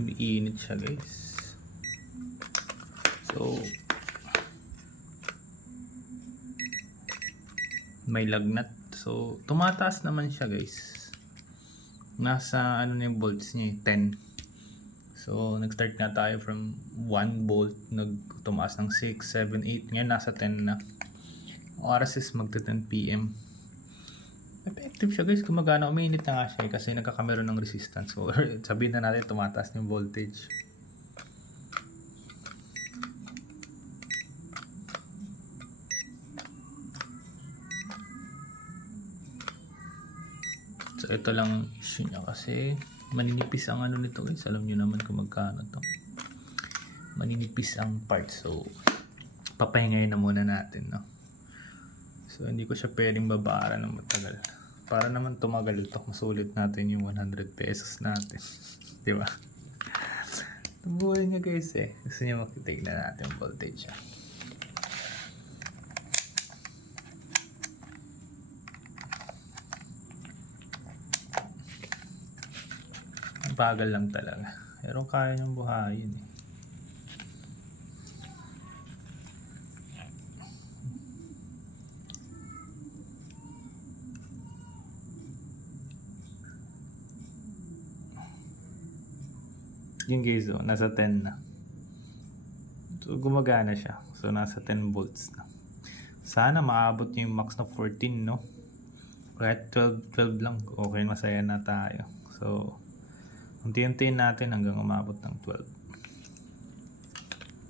Umiinit siya guys. So may lagnat. So tumataas naman siya guys. Nasa ano na yung volts niya 10. So nag-start na tayo from 1 volt, tumaas ng 6, 7, 8. Ngayon nasa 10 na. Oras is magta 10 PM. Effective siya guys, gumagana. Umiinit na nga siya kasi nagkakameron ng resistance. So sabihin na natin tumataas yung voltage. So ito lang ang issue niya kasi maninipis ang ano nito guys. Alam nyo naman kung magkano to. Maninipis ang part. So papahingayin na muna natin, no. So hindi ko siya pwedeng babaran ng matagal. Para naman tumagal ito, masulit natin yung 100 pesos natin. Di ba? Tubuhin nyo guys eh. Gusto nyo makitake na natin yung voltage. Bagal lang talaga. Pero kaya niyang buhayin eh. Yung guys, oh, nasa 10 na. So gumagana siya. So nasa 10 volts na. Sana maabot yung max na 14, no? Kahit 12 lang. Okay, masaya na tayo. So unti-untiin natin hanggang umabot ng 12.